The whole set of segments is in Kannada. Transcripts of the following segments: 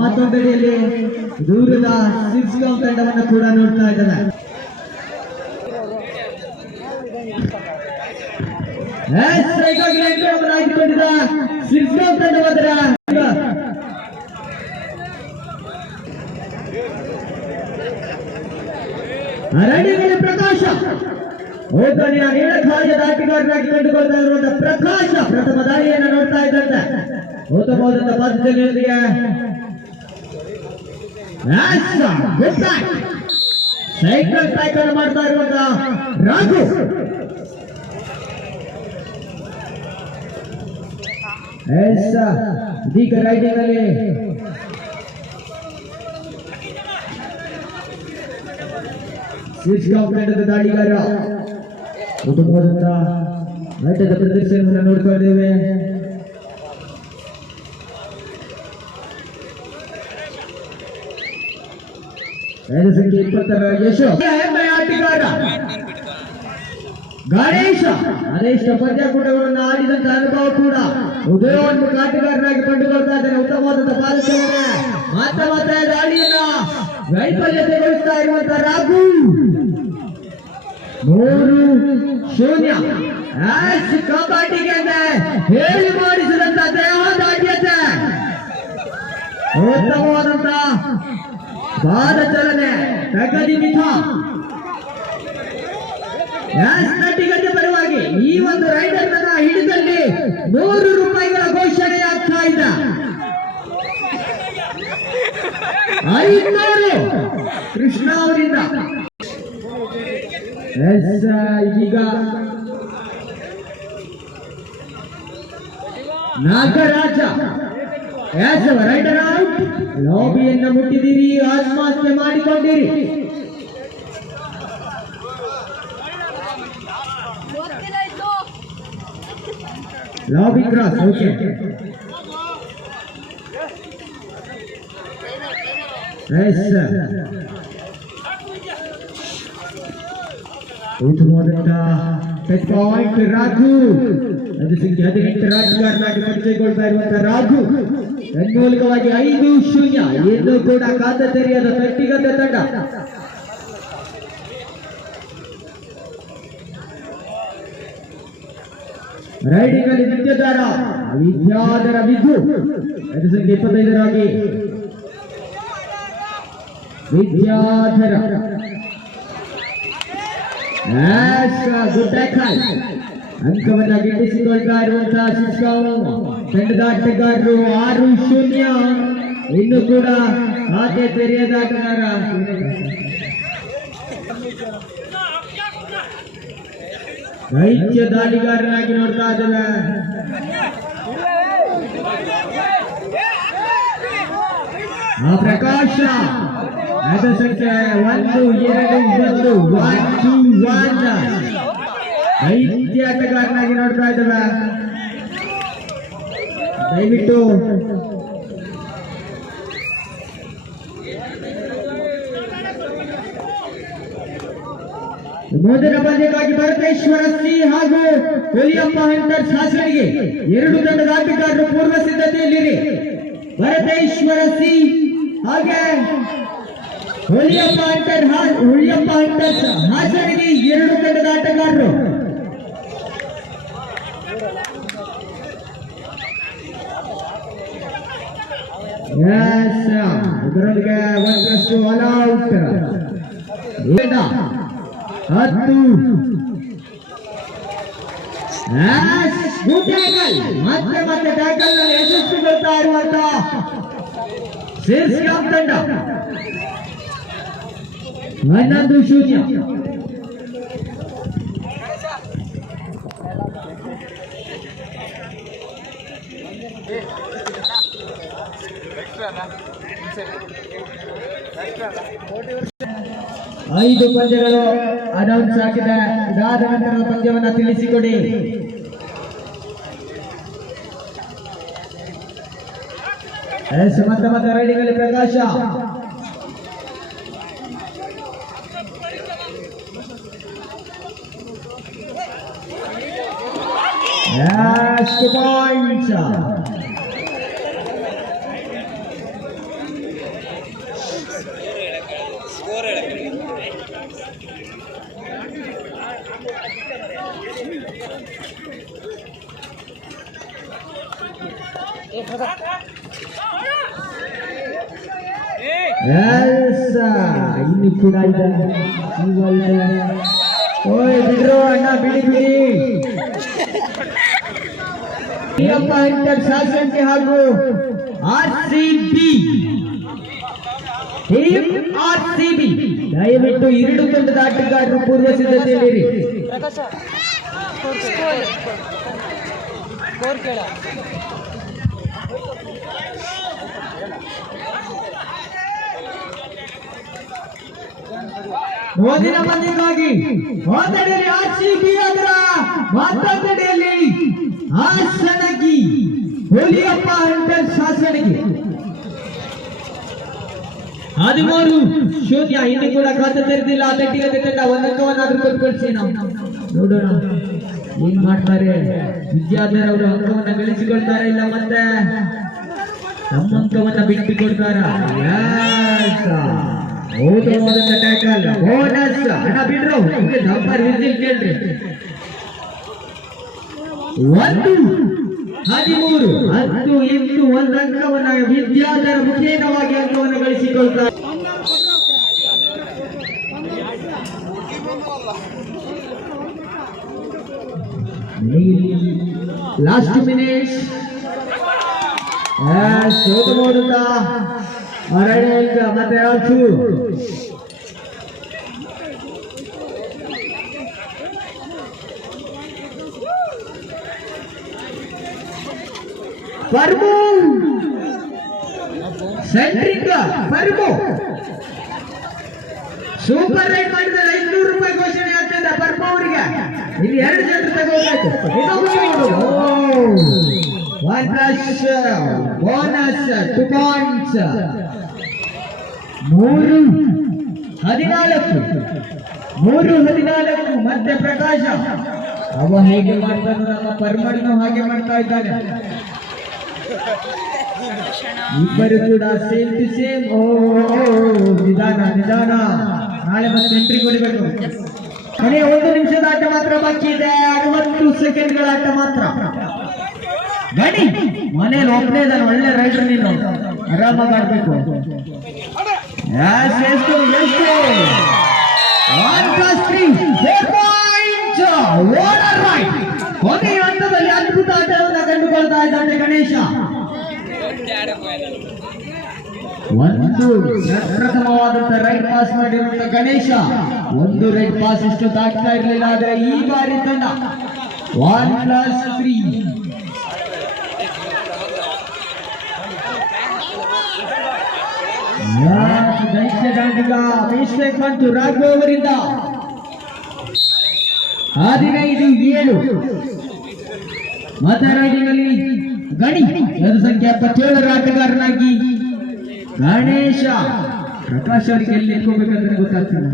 ಮತ್ತೊಂದೆಡೆಯಲ್ಲಿ ದೂರದ ಸಿಕ್ಸ್ಗಾಂವ್ ತಂಡವನ್ನು ಕೂಡ ನೋಡ್ತಾ ಇದ್ದಾರೆ. ಆಯ್ದುಕೊಂಡಿದ್ದ ಸಿಕ್ಸ್ಗಾಂವ್ ತಂಡವಾದರ ಅರಣ್ಯದಲ್ಲಿ ಪ್ರಕಾಶ ಓದನೆಯ ನೀಳಖಾಯದ ಆಟಗಾರರಾಗಿ ಕಂಡುಕೊಳ್ತಾ ಇರುವಂತಹ ಪ್ರಕಾಶ ಪ್ರಥಮ ದಾಳಿಯನ್ನು ನೋಡ್ತಾ ಇದ್ದಂತೆ ಉತ್ತಮವಾದಂತಹ ಪದ್ಧತಿಯೊಂದಿಗೆ ಸೈಕಲ್ ಟ್ಯಾಕಲ್ ಮಾಡ್ತಾ ಇರುವಂತಹ ರಾಘು ಇದೀಗ ರೈಡಿಂಗ್ ಅಲ್ಲಿ ತಂಡದ ದಾಳಿಗಾರ ಉತ್ತಮವಾದಂತಹ ಆಟದ ಪ್ರದರ್ಶನವನ್ನು ನೋಡ್ತಾ ಇದ್ದೇವೆ. ಸಂಖ್ಯೆ 20ರ ಯಶೋ ಆಟಗಾರ ಗಣೇಶ ಅದೆಷ್ಟ ಪಂದ್ಯಾಕೂಟಗಳನ್ನು ಆಡಿದಂತ ಅನುಭವ ಕೂಡ ಉದಯೋನ್ಮುಖ ಆಟಗಾರನಾಗಿ ಕಂಡುಕೊಳ್ತಾ ಇದ್ದಾನೆ. ಉತ್ತಮವಾದಂತಹ ಪಾದಸೇವನೆ ಮಾತ್ರ ದಾಳಿಯನ್ನ ವೈಫಲ್ಯತೆಗೊಳಿಸ್ತಾ ಇರುವಂತಹ ರಾಘು 3-0 ಕಬಡ್ಡಿಗೆ ಹೇಳಿ ಮಾಡಿಸಿದಂತ ದೇಹದಾಢ್ಯತೆ ಉತ್ತಮವಾದಂತಹ ಪಾದ ಚಲನೆ ಪ್ರಗತಿ ಮಿಥ ನಟಿಗಟ್ಟೆ ಪರವಾಗಿ ಈ ಒಂದು ರೈಡರ್ ಹಿಡಿದಲ್ಲಿ ₹100 ಘೋಷಣೆ ಆಗ್ತಾ ಇದ್ದ 500 ಕೃಷ್ಣ ಅವರಿಂದ ಈಗ ನಾಗರಾಜ ರೈಡರ್ ಔಟ್. ಲಾಬಿಯನ್ನು ಮುಟ್ಟಿದಿರಿ, ಆತ್ಮಹತ್ಯೆ ಮಾಡಿಕೊಂಡಿರಿ. Lobby cross. ಓಕೆ, ಉತ್ತಮವಾದಂತಹ ಟಚ್ ಪಾಯಿಂಟ್ ರಾಘು. ಅದು ಸಂಖ್ಯೆ 18 ರಾಜಕಾರನಾಗಿ ಪರಿಚಯಗೊಳ್ತಾ ಇರುವಂತಹ ರಾಘು ತನ್ಮೂಲಕವಾಗಿ 5-0 ಎಂದು ಕೂಡ ಖಾತೆ ತೆರೆಯದ ತಟ್ಟಿಗದ್ದ ತಂಡ. ರೈಡಿಂಗ್ ಅಲ್ಲಿ ವಿದ್ಯಾಧರ ವಿಧು. ಅದು ಸಂಖ್ಯೆ 25ರಾಗಿ ವಿದ್ಯಾಧರ ಗುಡ್ ಟ್ಯಾಕಲ್. ಅಂಕವನ್ನ ಗಿಟ್ಟಿಸಿಕೊಳ್ತಾ ಇರುವಂತಹ ಶಿಕ್ಷಕರು ತಂಡದ ಆಟಗಾರರು 6-0 ಇನ್ನು ಕೂಡ ಖಾತೆ ತೆರೆಯದ ಆಟಗಾರ ವೈದ್ಯ ದಾಳಿಗಾರನಾಗಿ ನೋಡ್ತಾ ಇದ್ದೇವೆ. ಪ್ರಕಾಶ ಅದು ಸಂಖ್ಯೆ 1-2-1 ವೈದ್ಯ ಆಟಗಾರನಾಗಿ ನೋಡ್ತಾ ಇದ್ದೇವೆ. ದಯವಿಟ್ಟು ಮೊದಲ ಪಂದ್ಯಕ್ಕಾಗಿ ಭರತೇಶ್ವರ ಸಿ ಹಾಗೂ ಹುಲಿಯಪ್ಪ ಹಂಟರ್ಸ್ ಹಾಸನಿಗೆ 2 ತಂಡದ ಆಟಗಾರರು ಪೂರ್ವ ಸಿದ್ಧತೆಯಲ್ಲಿರಿ. ಭರತೇಶ್ವರ ಸಿ ಹಾಗೆ ಹುಲಿಯಪ್ಪ ಹಂಟರ್ಸ್ ಹಾಸನಿಗೆ 2 ತಂಡದ ಆಟಗಾರರು. ಇದರೊಂದಿಗೆ 1+2 ಅಲೌಟ್. 10 ಮತ್ತೆ ಟ್ಯಾಕಲ್ ನಲ್ಲಿ ಯಶಸ್ವಿಗೊಳ್ತಾ ಇರುವಂತಹ ಸಿರ್ಸ್ಗಾಂವ್ ತಂಡ 11-0. 5 ಪಂದ್ಯಗಳು ಅನೌನ್ಸ್ ಆಗಿದೆ. ಇದಾದ ನಂತರದ ಪಂದ್ಯವನ್ನ ತಿಳಿಸಿಕೊಡಿ. ಮತ್ತೆ ರೈಡಿಂಗ್ ಪ್ರಕಾಶ ಪಾಯಿಂಟ್ಸ್. ಇನ್ನು ಕೂಡ ಬಿಡ್ರು ಅಣ್ಣ, ಬಿಡಿ ಬಿಡಿ. ಇಂಟರ್ ಶಾಸಕಿ ಹಾಗೂ RCB ದಯವಿಟ್ಟು 2 ತಂಡದ ಆಟಗಾರರು ಪೂರ್ವ ಸಿದ್ಧತೆಯಲ್ಲಿರಿ. ಮೋದಿನ ಪಂದ್ಯಕ್ಕಾಗಿ ಮಾತಡಿಯಲ್ಲಿ RCB, ಅದರ ಮತ್ತೊಂದೆಡೆಯಲ್ಲಿ ಹಾಸನಗಿ ಹುಲಿಯಪ್ಪ ಹಂಟರ್ ಶಾಸನಗಿ. 13 ಶೂನ್ಯ. ಇನ್ನು ಕೂಡ ಖಾತೆ ತೆರೆದಿಲ್ಲ. ತಟ್ಟಿಗೆ ತಂಡ ಒಂದಂಕವನ್ನಾದ್ರೂ ಕೊಟ್ಕೊಳ್ಸಿ. ನಾವು ನೋಡೋಣ ಏನ್ ಮಾಡ್ತಾರೆ. ವಿದ್ಯಾಧರ್ ಅವರು ಅಂಕವನ್ನ ಗಳಿಸಿಕೊಳ್ತಾರೆ, ಇಲ್ಲ ಮತ್ತೆ ನಮ್ಮ ಅಂಕವನ್ನ ಬಿಟ್ಟು ಕೊಡ್ತಾರ. Tackle bonus. ಅಣ್ಣ ಬಿಡ್ರು, ನಂಬರ್ ವಿಸಿಲ್ ಕೇಳ್ರಿ. 13 10 ಇಂಟು 1 ಅಂಕವನ್ನ ವಿದ್ಯಾಧರ ಮುಖೇನವಾಗಿ ಅಂಕವನ್ನು ಗಳಿಸಿಕೊಳ್ತಾರೆ. ಲಾಸ್ಟ್ ಮಿನಿಟ್ಸ್ ಶೋಧ ಮಾಡುತ್ತಾ ಮತ್ತೆ ಯಾರು ಪರ್ಮು ಸೆಂಟ್ರಿಂಗ್ ಪರ್ಮು ಸೂಪರ್ ರೈಡ್ ಮಾಡಿದ್ರೆ 500 ರೂಪಾಯಿ ಘೋಷಣೆ ಆಗ್ತದೆ ಪರ್ಮು ಅವರಿಗೆ. ಇಲ್ಲಿ 2 ಜನ ತಗೋಬೇಕು. Bonus 2 points. 3-14 ಮತ್ತೆ ಪ್ರಕಾಶ. ಅವ ಹೇಗೆ ಮಾಡ್ತಾನೆ, ನಮ್ಮ ಪರ್ಮನ್ನು ಹಾಗೆ ಮಾಡ್ತಾ ಇದ್ದಾನೆ. ಇಬ್ಬರು ಕೂಡ ಸೇಮ್ ಟು ಸೇಮ್. ನಿಧಾನ. ನಾಳೆ ಮತ್ತೆ ಎಂಟ್ರಿ ಕೊಡಬೇಕು. ಕೊನೆಯ 1 ನಿಮಿಷದ ಆಟ ಮಾತ್ರ ಬಾಕಿ ಇದೆ. 60 ಸೆಕೆಂಡ್ಗಳ ಆಟ ಮಾತ್ರ. ಗಡಿ ಮನೇಲಿ ಒಬ್ಬನೇ ಇದ್ದಾನೆ, ಒಳ್ಳೆ ರೈಡರ್. ನೀನು ಆರಾಮಾಗಿ ಆಡ್ಬೇಕು. ಎಷ್ಟು 1+3 ಕೊನೆಯ ಹಂತದಲ್ಲಿ ಅದ್ಭುತ ಆಟವನ್ನು ಕಂಡುಕೊಳ್ತಾ ಇದ್ದಾನೆ ಗಣೇಶ. ಒಂದು ಪ್ರಥಮವಾದಂತಹ ರೈಡ್ ಪಾಸ್ ಮಾಡಿರುವಂತಹ ಗಣೇಶ. 1 ರೈಡ್ ಪಾಸ್ ಇಷ್ಟು ದಾಟ್ತಾ ಇರಲಿಲ್ಲ. ಆದರೆ ಈ ಬಾರಿ ತಂಡ 1+3 ದೈತ್ಯಗಾಂಡಿಗ ಮಿಸ್ಟೇಕ್ ಬಂತು ರಾಘು ಅವರಿಂದ. 15-7 ಮತ ರೈಡಿನಲ್ಲಿ ಗಣಿ ಜನಸಂಖ್ಯೆ 77 ಆಟಗಾರನಾಗಿ ಗಣೇಶ. ಪ್ರಕಾಶ್ ಅವರಿಗೆ ಎಲ್ಲಿ ನಿಂತ್ಕೋಬೇಕಂದ್ರೆ ಗೊತ್ತಾಗ್ತದೆ.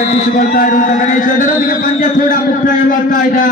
ಗಟ್ಟಿಸಿಕೊಳ್ತಾ ಇರುವಂತಹ ಗಣೇಶ. ಅದರೊಂದಿಗೆ ಪಂದ್ಯ ಕೂಡ ಮುಕ್ತಾಯವಾಗ್ತಾ ಇದೆ.